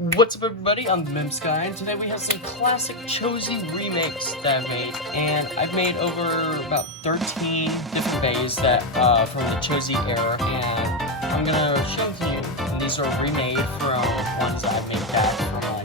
What's up, everybody? I'm the Mim Sky, and today we have some classic Chosey remakes that I've made. And I've made over about 13 different bays that from the Chosey era, and I'm gonna show them to you. And these are remade from ones that I made back from like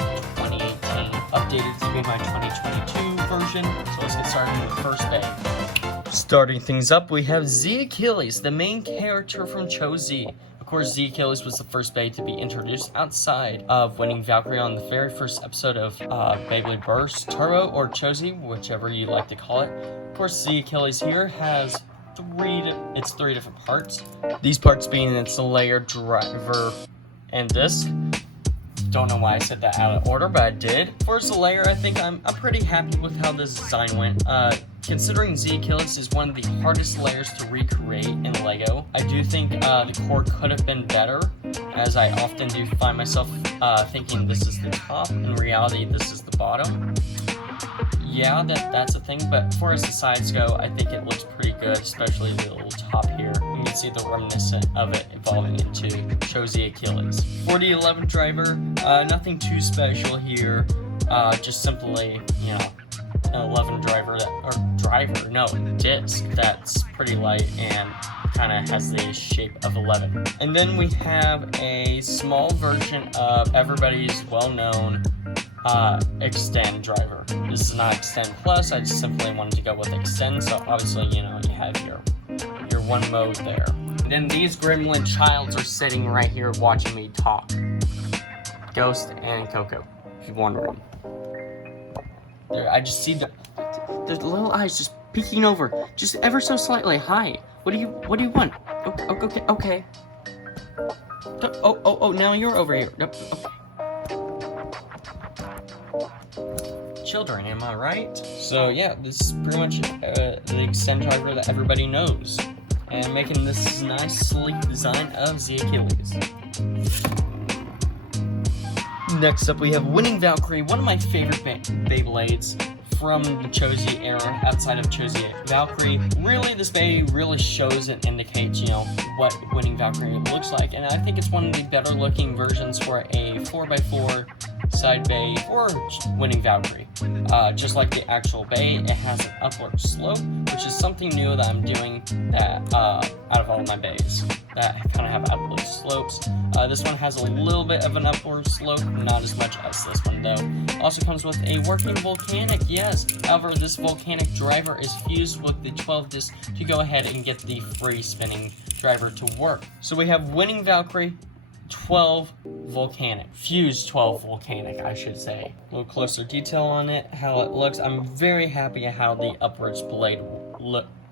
2018, updated to be my 2022 version. So let's get started with the first bay. Starting things up, we have Chosey Achilles, the main character from Chosey. Of course, Chosey Achilles was the first bay to be introduced outside of winning Valkyrie on the very first episode of Beyblade Burst, Turbo, or Chosey, whichever you like to call it. Of course, Chosey Achilles here has three different parts. These parts being its layer, driver, and disc. Don't know why I said that out of order, but I did. For its layer, I think I'm pretty happy with how this design went. Considering Chosey Achilles is one of the hardest layers to recreate in LEGO, I do think the core could have been better, as I often do find myself thinking this is the top. In reality, this is the bottom. Yeah, that's a thing, but for as the sides go, I think it looks pretty good, especially the little top here. You can see the reminiscent of it evolving into Chosey Achilles. 4011 driver, nothing too special here, just simply, you know, an 11 driver, disc that's pretty light and kind of has the shape of 11. And then we have a small version of everybody's well-known Extend driver. This is not Extend Plus, I just simply wanted to go with Extend, so obviously, you know, you have your one mode there. And then these gremlin childs are sitting right here watching me talk. Ghost and Coco, if you're wondering. There, I just see the little eyes just peeking over, just ever so slightly. Hi, what do you want? Okay. Oh, now you're over here. Okay. Children, am I right? So yeah, this is pretty much the Extend driver that everybody knows, and making this nice, sleek design of Chosey Achilles. Next up, we have Winning Valkyrie, one of my favorite Beyblades from the Chosey era, outside of Chosey Valkyrie. Really, this bay really shows and indicates, you know, what Winning Valkyrie looks like, and I think it's one of the better looking versions for a 4x4 side bay or Winning Valkyrie. Just like the actual bay, it has an upward slope, which is something new that I'm doing that out of all my bays that kind of have upward slopes. This one has a little bit of an upward slope, not as much as this one though. Also comes with a working volcanic, yes. However, this volcanic driver is fused with the 12 disc to go ahead and get the free spinning driver to work. So we have Winning Valkyrie, 12 volcanic, fused 12 volcanic, I should say. A little closer detail on it, how it looks. I'm very happy at how the upwards blade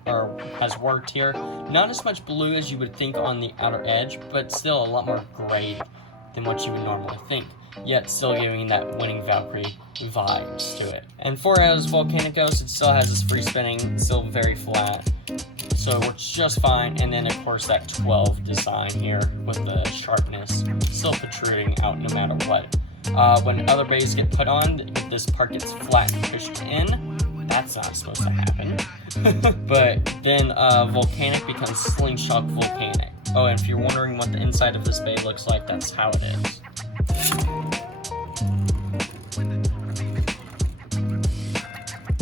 has worked here. Not as much blue as you would think on the outer edge, but still a lot more gray than what you would normally think, yet still giving that Winning Valkyrie vibes to it. And for as volcanic goes, it still has its free spinning, still very flat, so it works just fine. And then of course that 12 design here with the sharpness still protruding out no matter what. When other bays get put on, this part gets flat and pushed in. That's not supposed to happen. But then volcanic becomes slingshot volcanic. Oh, and if you're wondering what the inside of this bay looks like, that's how it is.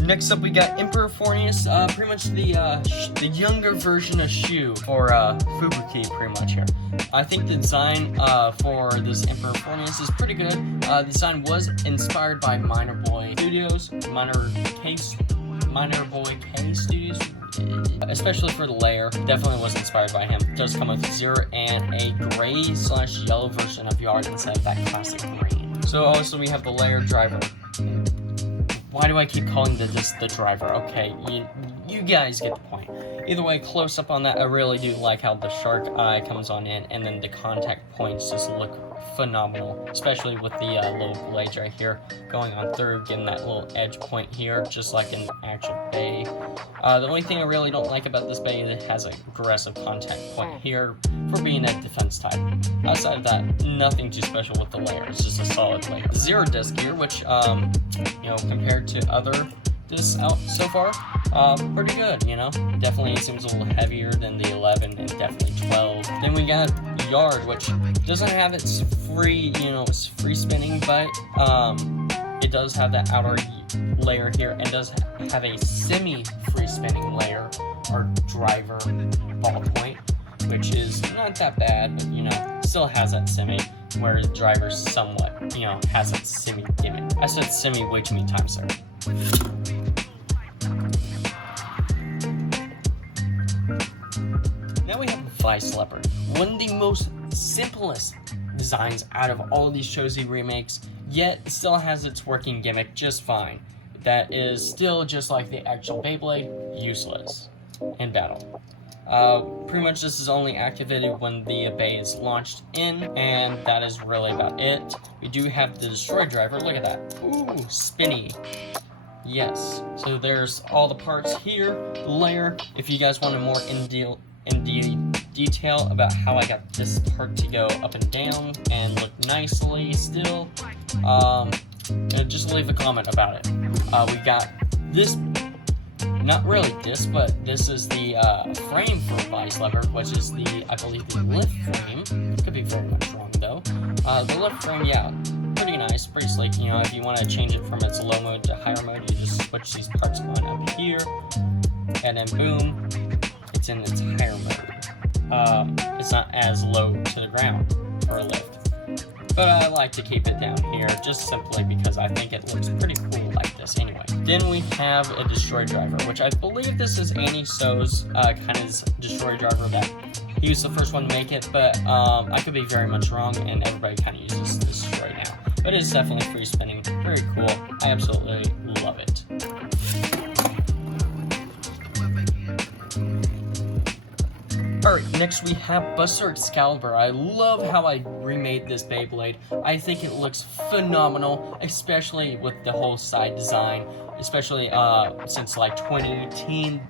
Next up, we got Emperor Faenir, pretty much the younger version of Shu for Fubuki, pretty much here. I think the design for this Emperor Faenir is pretty good. The design was inspired by Minor Boy K Studios, especially for the layer. Definitely was inspired by him. It does come with zero and a gray/yellow version of yard instead of that classic green. So also we have the layer driver. Why do I keep calling this the driver? Okay, you guys get the point. Either way, close up on that, I really do like how the shark eye comes on in, and then the contact points just look phenomenal, especially with the little blades right here going on through, getting that little edge point here, just like in the actual bay. The only thing I really don't like about this bay is it has an aggressive contact point here for being a defense type. Outside of that, nothing too special with the layer. It's just a solid layer. Zero disc here, which you know, compared to other this out so far. Pretty good, you know. Definitely seems a little heavier than the 11 and definitely 12. Then we got Yard, which doesn't have its free, you know, it's free spinning, but it does have that outer layer here and does have a semi-free spinning layer or driver ballpoint, which is not that bad, but you know, still has that semi, whereas the driver somewhat, you know, has that semi gimmick. I said semi way too many times there. Now we have Vice Leopard, one of the most simplest designs out of all of these Chosey remakes, yet it still has its working gimmick just fine. That is still just like the actual Beyblade, useless in battle. Pretty much this is only activated when the bay is launched in, and that is really about it. We do have the Destroy Driver, look at that. Ooh, spinny. Yes, so there's all the parts here, the layer. If you guys want a more detail about how I got this part to go up and down and look nicely still, just leave a comment about it. We got this, not really this, but this is the frame for Vice Leopard, which is the, I believe, the lift frame. Could be very much wrong though. The lift frame, yeah, pretty nice, pretty sleek. You know, if you want to change it from its low mode to higher mode, you just switch these parts on up here, and then boom, it's in its higher mode. It's not as low to the ground for a lift. But I like to keep it down here, just simply because I think it looks pretty cool like this anyway. Then we have a Destroy Driver, which I believe this is Annie So's kind of Destroy Driver that he was the first one to make it, but I could be very much wrong, and everybody kind of uses this right now. But it's definitely free spinning, very cool. I absolutely love it. Alright, next we have Buzzard Excalibur. I love how I remade this Beyblade. I think it looks phenomenal, especially with the whole side design. Especially since like 2018,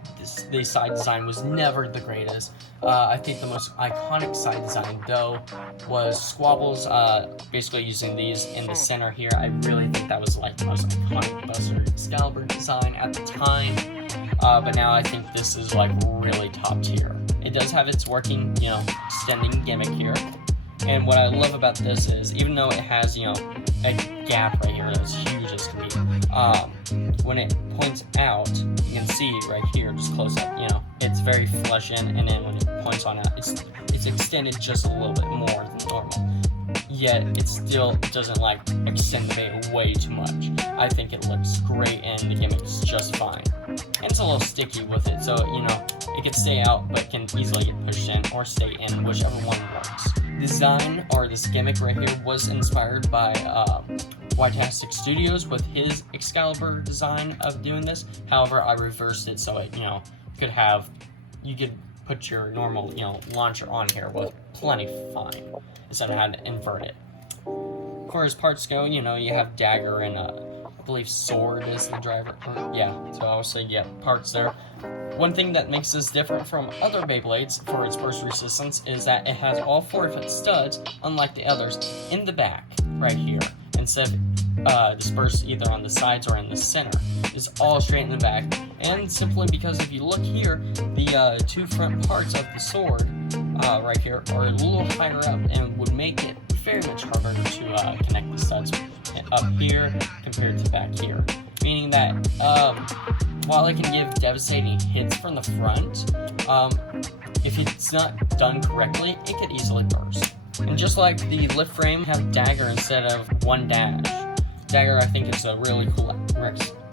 the side design was never the greatest. I think the most iconic side design though was Squabble's basically using these in the center here. I really think that was like the most iconic Buzzard Excalibur design at the time. But now I think this is like really top tier. It does have its working, you know, extending gimmick here. And what I love about this is, even though it has, you know, a gap right here that's huge as can be, when it points out, you can see right here, just close up, you know, it's very flush in, and then when it points on out, it's extended just a little bit more than normal. Yet it still doesn't like extend the bait way too much. I think it looks great and the gimmick is just fine. And it's a little sticky with it, so you know, it can stay out but can easily get pushed in or stay in, whichever one works. Design, or this gimmick right here, was inspired by Whitetastic Studios with his Excalibur design of doing this. However, I reversed it so it, you know, you could put your normal, you know, launcher on here with plenty fine, instead of having to invert it. Of course, parts go, you know, you have dagger and I believe sword is the driver. Yeah, so obviously, yeah, parts there. One thing that makes this different from other Beyblades for its burst resistance is that it has all 4-foot studs, unlike the others, in the back, right here, instead of dispersed either on the sides or in the center. It's all straight in the back, and simply because if you look here, the two front parts of the sword right here are a little higher up and would make it very much harder to connect the studs up here compared to back here. Meaning that while it can give devastating hits from the front, if it's not done correctly, it could easily burst. And just like the lift frame, have dagger instead of one dash. Dagger, I think, is a really cool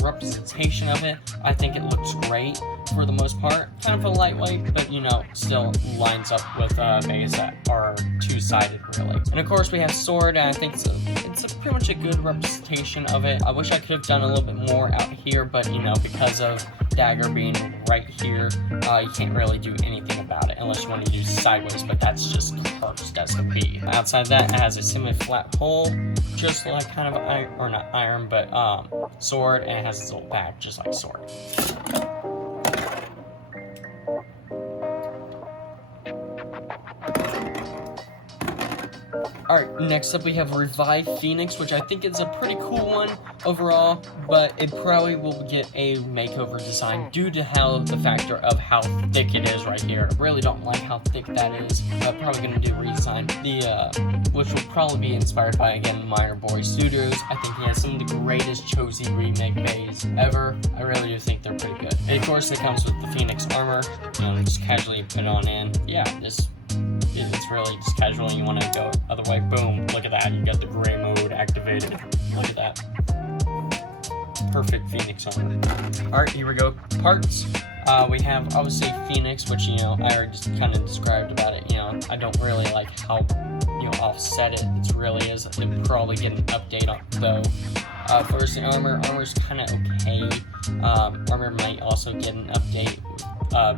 representation of it. I think it looks great for the most part. Kind of a lightweight, but you know, still lines up with bays that are two-sided, really. And of course, we have sword, and I think it's pretty much a good representation of it. I wish I could have done a little bit more out here, but you know, because of dagger being right here, you can't really do anything about it unless you want to do sideways, but that's just cursed as can be. Outside of that, it has a semi-flat hole, just like kind of iron, or not iron, but sword, and it has its little back, just like sword. Alright, Next up we have Revive Phoenix, which I think is a pretty cool one overall, but it probably will get a makeover design due to the factor of how thick it is right here. I really don't like how thick that is. I'm probably going to do a redesign, which will probably be inspired by, again, Minor Boy Studios. I think he has some of the greatest Chosey remake bays ever. I really do think they're pretty good. And of course, it comes with the Phoenix armor. Just casually put it on in. Yeah, it's really just casual. You want to go other way, boom, look at that, you got the gray mode activated. Look at that. Perfect Phoenix armor. Alright, here we go. Parts. We have obviously Phoenix, which, I already just kind of described about it. I don't really like how, offset it really is. It'll probably get an update on, though. First, the armor's kind of okay. Armor might also get an update,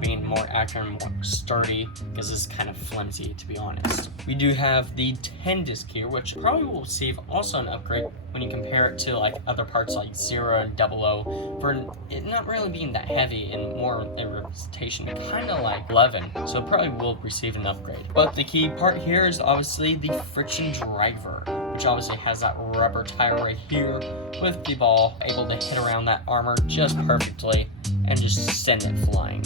being more accurate and more sturdy, because this is kind of flimsy, to be honest. We do have the 10 disc here, which probably will receive also an upgrade when you compare it to like other parts like 0 and 00, for it not really being that heavy and more in representation, kind of like 11, so it probably will receive an upgrade. But the key part here is obviously the friction driver, which obviously has that rubber tire right here with the ball able to hit around that armor just perfectly and just send it flying.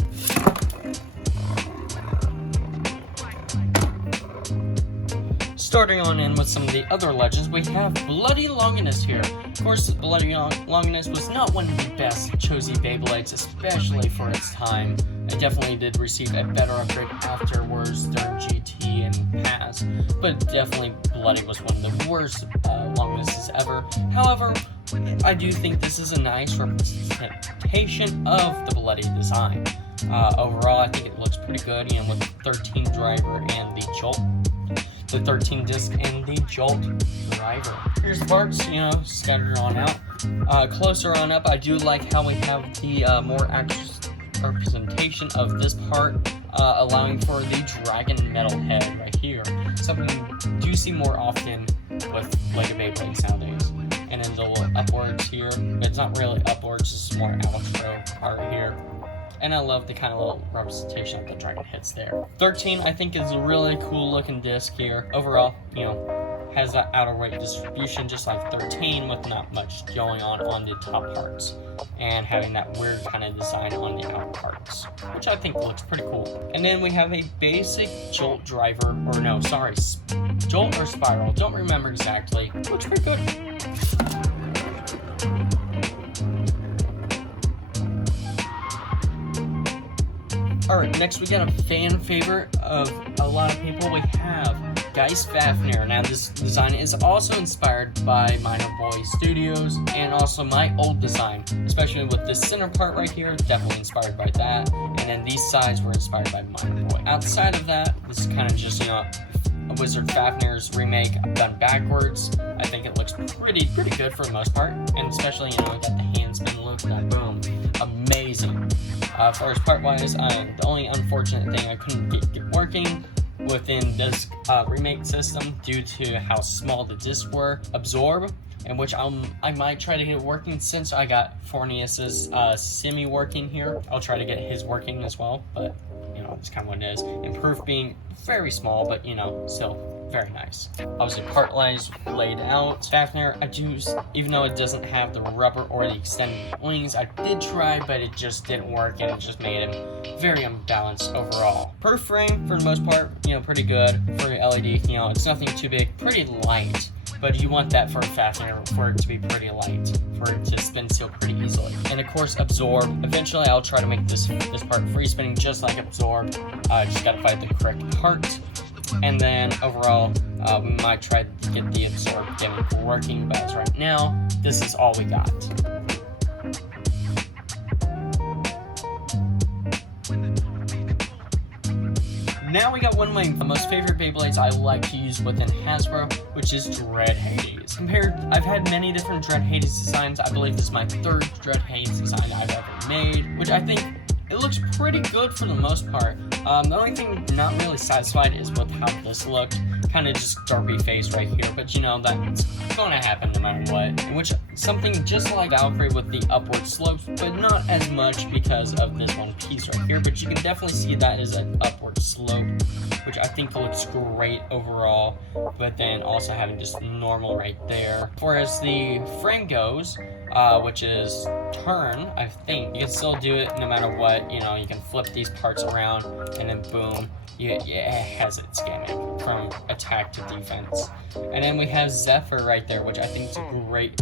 Starting on in with some of the other legends, we have Bloody Longinus here. Of course, Bloody Longinus was not one of the best Chosey Beyblades, especially for its time. It definitely did receive a better upgrade afterwards during GT and PAS, but definitely Bloody was one of the worst Longinuses ever. However, I do think this is a nice representation of the Bloody design. Overall, I think it looks pretty good, with the 13 driver and the jolt. The 13 disc and the jolt driver. Here's the parts, scattered on out. Closer on up, I do like how we have the more accurate representation of this part, allowing for the dragon metal head right here. Something you do see more often with Lego Beyblades nowadays. And then the little upwards here. It's not really upwards, it's more outro part here. And I love the kind of little representation of the dragon heads there. 13, I think, is a really cool looking disc here. Overall, has that outer weight distribution just like 13, with not much going on the top parts. And having that weird kind of design on the outer parts, which I think looks pretty cool. And then we have a basic jolt driver, jolt or spiral, don't remember exactly. Looks pretty good. Alright, next we got a fan favorite of a lot of people. We have Faenir. Now this design is also inspired by Minor Boy Studios and also my old design, especially with this center part right here, definitely inspired by that. And then these sides were inspired by Minor Boy. Outside of that, this is kind of just, a Wizard Fafnir's remake done backwards. I think it looks pretty good for the most part, and especially, we got the handspin look, that boom, amazing. As far as part-wise, the only unfortunate thing I couldn't get working within this remake system due to how small the discs were, absorb, in which I might try to get it working since I got Fornius's semi-working here. I'll try to get his working as well, but it's kind of what it is. Improve being very small, but still very nice. Obviously, part lines laid out. Faenir, even though it doesn't have the rubber or the extended wings, I did try, but it just didn't work, and it just made him very unbalanced overall. Per frame, for the most part, pretty good for your LED. It's nothing too big, pretty light. But you want that for a Faenir, for it to be pretty light, for it to spin still pretty easily. And of course, absorb. Eventually, I'll try to make this part free spinning just like absorb. Just gotta find the correct part. And then overall, we might try to get the absorb gimmick working, but as right now, this is all we got. Now we got one of my most favorite Beyblades I like to use within Hasbro, which is Dread Hades. I've had many different Dread Hades designs. I believe this is my third Dread Hades design I've ever made, which I think it looks pretty good for the most part. The only thing not really satisfied is with how this looked. Kind of just derpy face right here, but that's going to happen no matter what. In which something just like Valkyrie with the upward slopes, but not as much because of this one piece right here, but you can definitely see that as an upward slope. which I think looks great overall, but then also having just normal right there. As far as the frame goes, which is turn, I think you can still do it no matter what. You know, you can flip these parts around and then boom, it has its gimmick from attack to defense. And then we have Zephyr right there, which I think is a great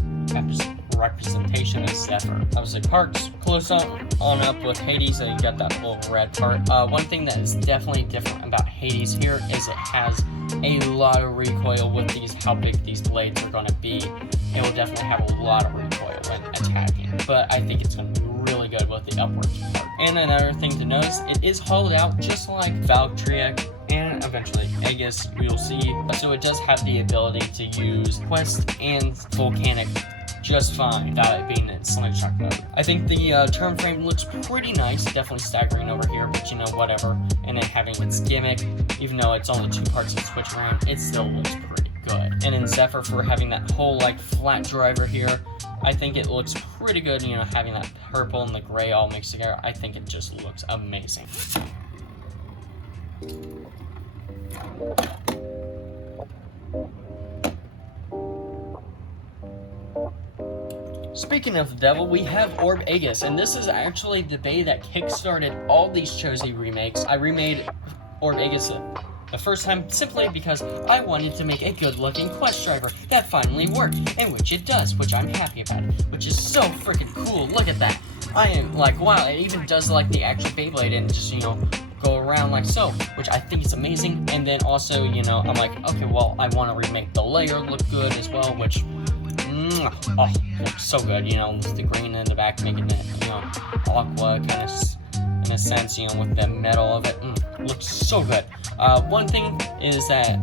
representation of Zephyr. Obviously parts close on up with Hades, so you got that little red part. One thing that is definitely different about Hades here is it has a lot of recoil with these, how big these blades are going to be. It will definitely have a lot of recoil when attacking, but I think it's going to be really good with the upwards part. And another thing to notice, it is hollowed out just like Valkyrie and eventually Aegis, we'll see. So it does have the ability to use Quest and Volcanic just fine without it being in slingshot mode. I think the turn frame looks pretty nice, definitely staggering over here, but you know, whatever. And then having its gimmick, even though it's only 2 parts of switch around, it still looks pretty good. And in Zephyr, for having that whole like flat driver here, I think it looks pretty good, you know, having that purple and the gray all mixed together. I think it just looks amazing. Speaking of the devil, we have Orbgus, and this is actually the bay that kickstarted all these Chosey remakes. I remade Orbgus the first time simply because I wanted to make a good-looking quest driver that finally worked, and which it does, which I'm happy about, which is so freaking cool. Look at that. I am like, wow, it even does like the actual Beyblade and just, you know, go around like so, which I think is amazing. And then also, you know, I'm like, okay, well, I want to remake the layer look good as well, which oh, looks so good, you know, with the green in the back, making it, you know, aqua kind of, in a sense, you know, with the metal of it, looks so good. One thing is that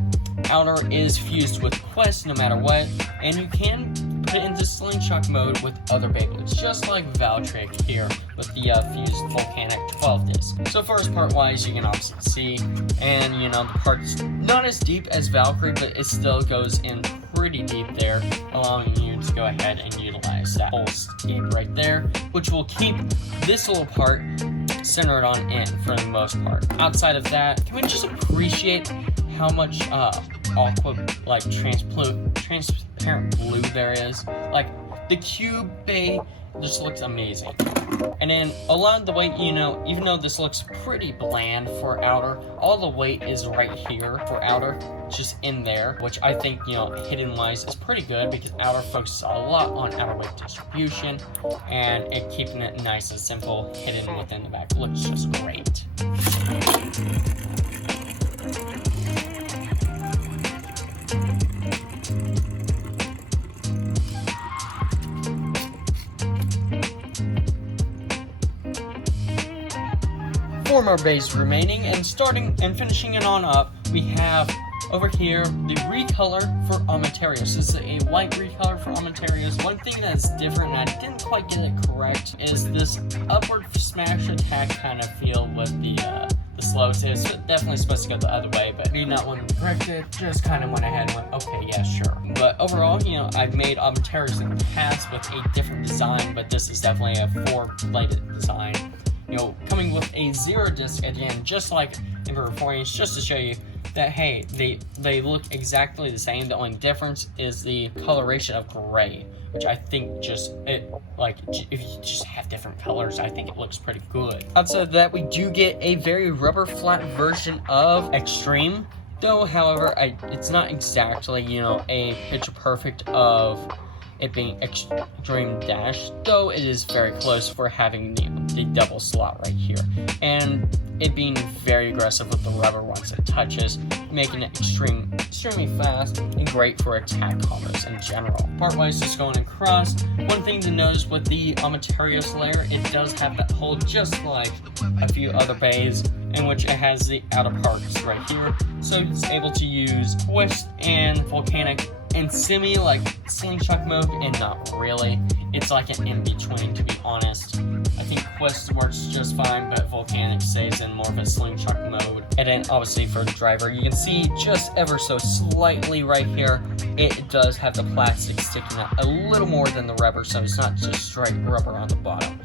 Outer is fused with Quest no matter what, and you can put it into slingshot mode with other Beyblades, just like Valkyrie here with the fused Volcanic 12 disc. So far as part-wise, you can obviously see, and you know, the part's not as deep as Valkyrie, but it still goes in pretty deep there, allowing you to go ahead and utilize that whole steep right there, which will keep this little part centered on in for the most part. Outside of that, can we just appreciate how much aqua, like transparent blue there is? Like the cube bay just looks amazing. And then a lot of the weight, you know, even though this looks pretty bland for Outer, all the weight is right here for Outer, just in there, which I think, you know, hidden wise is pretty good because Outer focuses a lot on outer weight distribution and it keeping it nice and simple hidden within the back looks just great. Four more bays remaining, and starting and finishing it on up, we have over here the recolor for Amaterasu. This is a white recolor for Amaterasu. One thing that's different, and I didn't quite get it correct, is this upward smash attack kind of feel with the slows. It's definitely supposed to go the other way, but me not wanting to correct it, just kind of went ahead and went, okay, yeah, sure. But overall, you know, I've made Amaterasu in the past with a different design, but this is definitely a 4-bladed design. You know, coming with a 0 disc again, just like Emperor Faenir, just to show you that, hey, they look exactly the same. The only difference is the coloration of gray, which I think just, if you just have different colors, I think it looks pretty good. Outside of that, we do get a very rubber flat version of Extreme, though, however, it's not exactly, you know, a picture perfect of it being Extreme Dash, though it is very close for having the double slot right here, and it being very aggressive with the rubber once it touches, making it extremely fast and great for attack combos in general. Part-wise, just going across, one thing to notice with the Amaterasu layer, it does have that hole just like a few other bays, in which it has the outer parts right here, so it's able to use Twist and Volcanic and semi like slingshot mode, and not really. It's like an in-between, to be honest. I think Quest works just fine, but Volcanic stays in more of a slingshot mode. And then obviously for the driver, you can see just ever so slightly right here, it does have the plastic sticking out a little more than the rubber, so it's not just straight rubber on the bottom.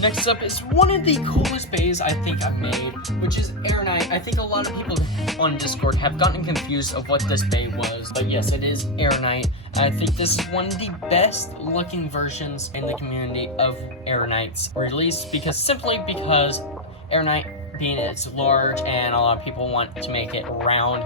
Next up is one of the coolest bays I think I've made, which is Air Knight. I think a lot of people on Discord have gotten confused of what this bay was, but yes, it is Air Knight. I think this is one of the best looking versions in the community of Air Knights released, simply because Air Knight, being it's large and a lot of people want to make it round,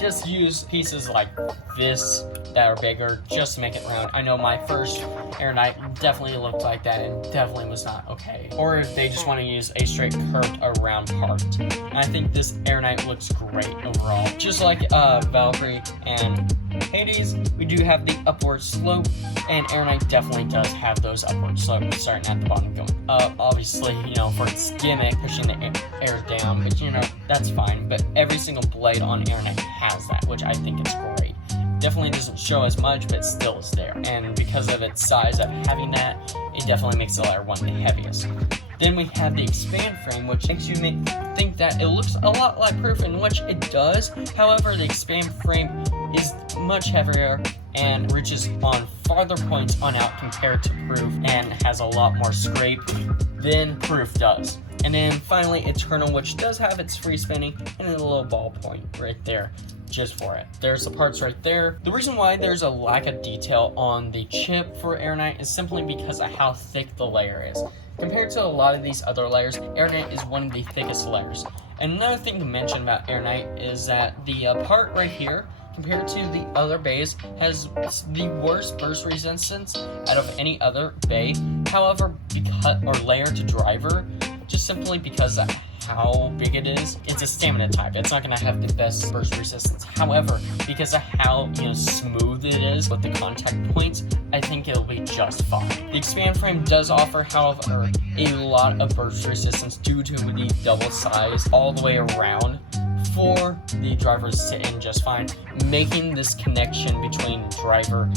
just use pieces like this that are bigger just to make it round. I know my first Air Knight definitely looked like that and definitely was not okay. Or if they just want to use a straight curved around part. And I think this Air Knight looks great overall. Just like Valkyrie and Hades, we do have the upward slope, and Air Knight definitely does have those upward slopes starting at the bottom going up. Obviously, for its gimmick, pushing the air down, but that's fine. But every single blade on Air Knight has that, which I think is great. Definitely doesn't show as much, but still is there. And because of its size of having that, it definitely makes the layer one the heaviest. Then we have the expand frame, which makes you think that it looks a lot like proof, in which it does. However, the expand frame is much heavier and reaches on farther points on out compared to proof, and has a lot more scrape than proof does. And then finally Eternal, which does have its free spinning and a little ball point right there just for it. There's the parts right there. The reason why there's a lack of detail on the chip for Air Knight is simply because of how thick the layer is. Compared to a lot of these other layers, Air Knight is one of the thickest layers. And another thing to mention about Air Knight is that the part right here, compared to the other bays, has the worst burst resistance out of any other bay. However, layer to driver, just simply because of how big it is, it's a stamina type. It's not going to have the best burst resistance. However, because of how smooth it is with the contact points, I think it'll be just fine. The expand frame does offer, however, a lot of burst resistance due to the double size all the way around for the drivers to sit in just fine, making this connection between driver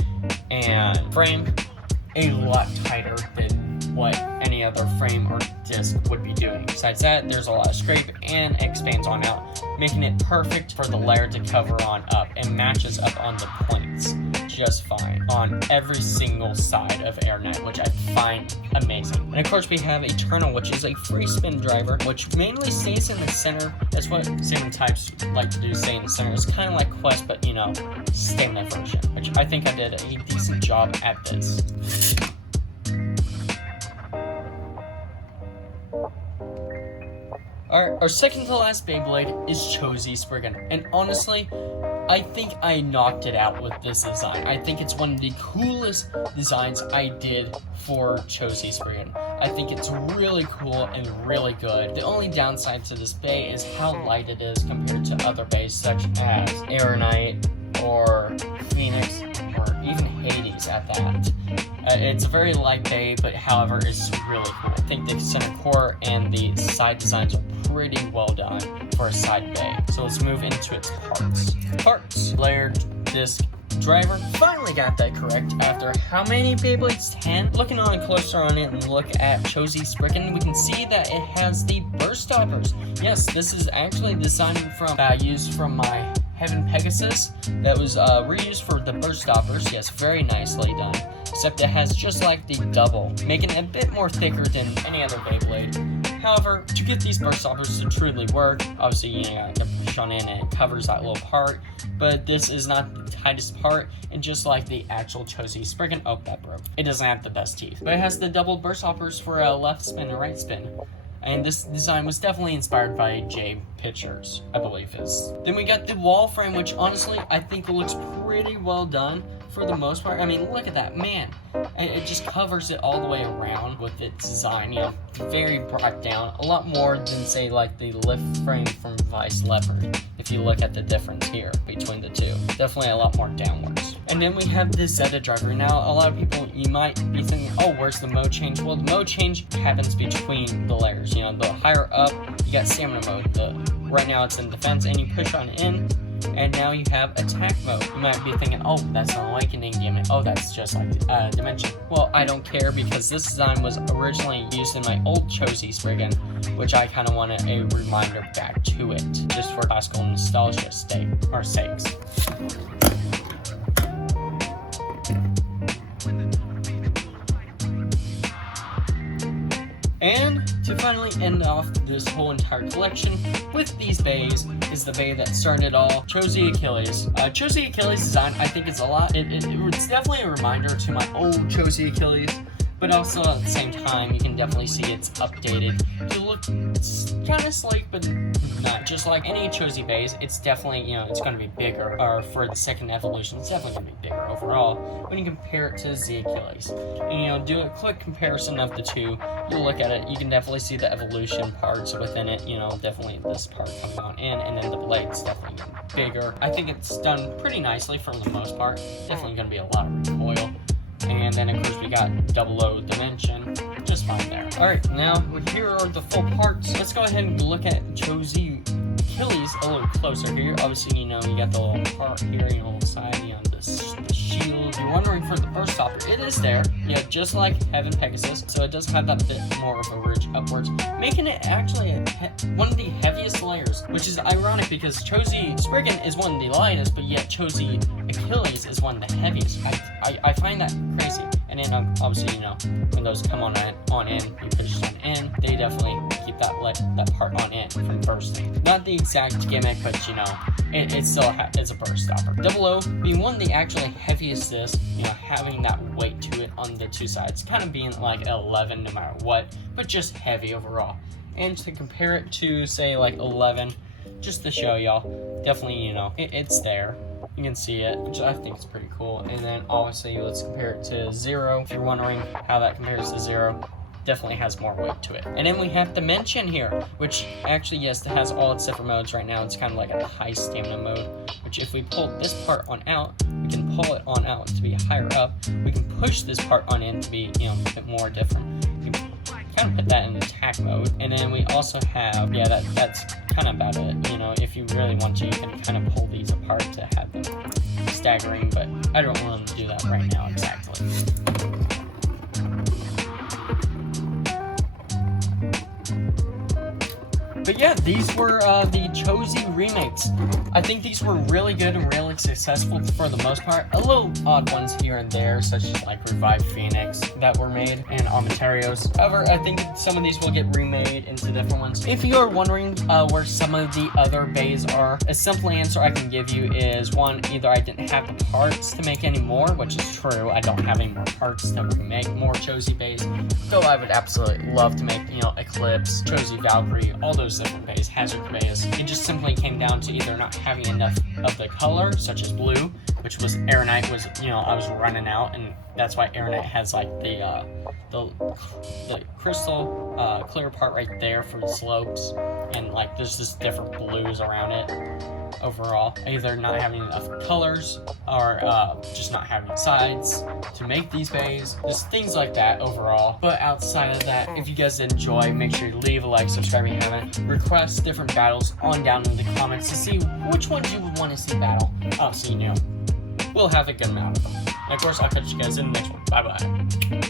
and frame a lot tighter than what any other frame or disc would be doing. Besides that, there's a lot of scrape and expands on out, making it perfect for the layer to cover on up, and matches up on the points just fine on every single side of Air Knight, which I find amazing. And of course we have Eternal, which is a free spin driver, which mainly stays in the center. That's what salmon types like to do, stay in the center. It's kind of like Quest, but stamina version, which I think I did a decent job at this. Our second to last Beyblade is Chosey Spriggan, and honestly, I think I knocked it out with this design. I think it's one of the coolest designs I did for Chosey Spriggan. I think it's really cool and really good. The only downside to this bay is how light it is compared to other bays such as Air Knight or Phoenix or even Hades at that. It's a very light bay, but however, it's really cool. I think the center core and the side designs are pretty well done for a side bay. So let's move into its parts. Layered disc driver. Finally got that correct after how many Beyblades? 10? Looking on closer on it and look at Chosey Spriggan, we can see that it has the burst stoppers. Yes, this is actually designed from used from my Heaven Pegasus that was reused for the burst stoppers. Yes, very nicely done. Except it has just like the double, making it a bit more thicker than any other Beyblade. However, to get these burst stoppers to truly work, obviously you got to push on in and it covers that little part, but this is not the tightest part, and just like the actual Chosey Spriggan, oh, that broke. It doesn't have the best teeth, but it has the double burst stoppers for a left spin and right spin. And this design was definitely inspired by J Pictures, I believe is. Then we got the wall frame, which honestly I think looks pretty well done for the most part. I mean, look at that, man. It just covers it all the way around with its design, very brought down. A lot more than, say, like the lift frame from Vice Leopard, if you look at the difference here between the two. Definitely a lot more downwards. And then we have the Zeta driver. Now, a lot of people, you might be thinking, oh, where's the mode change? Well, the mode change happens between the layers. The higher up, you got stamina mode. Right now it's in defense, and you push on in, and now you have attack mode. You might be thinking, oh, that's an awakening gimmick. Oh, that's just like Dimension. Well, I don't care, because this design was originally used in my old Chosey Spriggan, which I kind of wanted a reminder back to it, just for classical nostalgia sakes. And to finally end off this whole entire collection with these bays is the bay that started all, Chosey Achilles. Chosey Achilles design, I think it's a lot. It's definitely a reminder to my old Chosey Achilles, but also at the same time, you can definitely see it's updated to look kind of sleek, but not. Just like any Chosey bays, it's definitely, you know, it's going to be bigger, or for the second evolution, it's definitely going to be bigger overall when you compare it to the Achilles. And, you know, do a quick comparison of the two. You look at it, you can definitely see the evolution parts within it, you know, definitely this part coming on in, and then the blade's definitely getting bigger. I think it's done pretty nicely for the most part. Definitely going to be a lot of recoil. And then, of course, we got 00 dimension, just fine there. Alright, now here are the full parts. Let's go ahead and look at Chosey Achilles a little closer here. Obviously, you know, you got the little part here, you know, on the side, you know, the shield. You're wondering for the burst stopper. It is there, yeah, just like Heaven Pegasus, so it does have that bit more of a ridge upwards, making it actually one of the heaviest layers, which is ironic because Chosey Spriggan is one of the lightest, but yet Chosey Achilles is one of the heaviest. I find that crazy. And then obviously, you know, when those come on in, you push them in, they definitely keep that part on in from bursting. Not the exact gimmick, but you know, it still it's a burst stopper. 00 being one of the actually heaviest, you know, having that weight to it on the two sides, kind of being like 11 no matter what, but just heavy overall. And to compare it to say like 11, just to show y'all, definitely, you know, it's there. You can see it, which I think is pretty cool. And then obviously let's compare it to 0. If you're wondering how that compares to 0, definitely has more weight to it. And then we have Dimension here, which actually, yes, it has all its different modes. Right now it's kind of like a high stamina mode, which if we pull this part on out, we can pull it on out to be higher up. We can push this part on in to be, you know, a bit more different. You can kind of put that in attack mode. And then we also have, yeah, that's kind of about it. You know, if you really want to, you can kind of pull these apart to have them staggering, but I don't want to do that right now exactly. But yeah, these were the Chosey remakes. I think these were really good and really successful for the most part. A little odd ones here and there, such as like Revived Phoenix that were made, and Amatarios. However, I think some of these will get remade into different ones. If you are wondering where some of the other bays are, a simple answer I can give you is, one, either I didn't have the parts to make any more, which is true. I don't have any more parts to make more Chosey bays, though I would absolutely love to make, you know, Eclipse, Chosey Valkyrie, all those different bays, Hazard bays. It just simply came down to either not having enough of the color, such as blue, which was Aeronite was, you know, I was running out, and that's why Aeronite has like the crystal clear part right there for the slopes, and like there's just different blues around it. Overall, either not having enough colors or just not having sides to make these bays, just things like that overall. But outside of that, if you guys enjoy, make sure you leave a like, subscribe if you haven't, request different battles on down in the comments to see which ones you would want to see battle. So you know, we'll have a good amount of them. And of course, I'll catch you guys in the next one. Bye bye.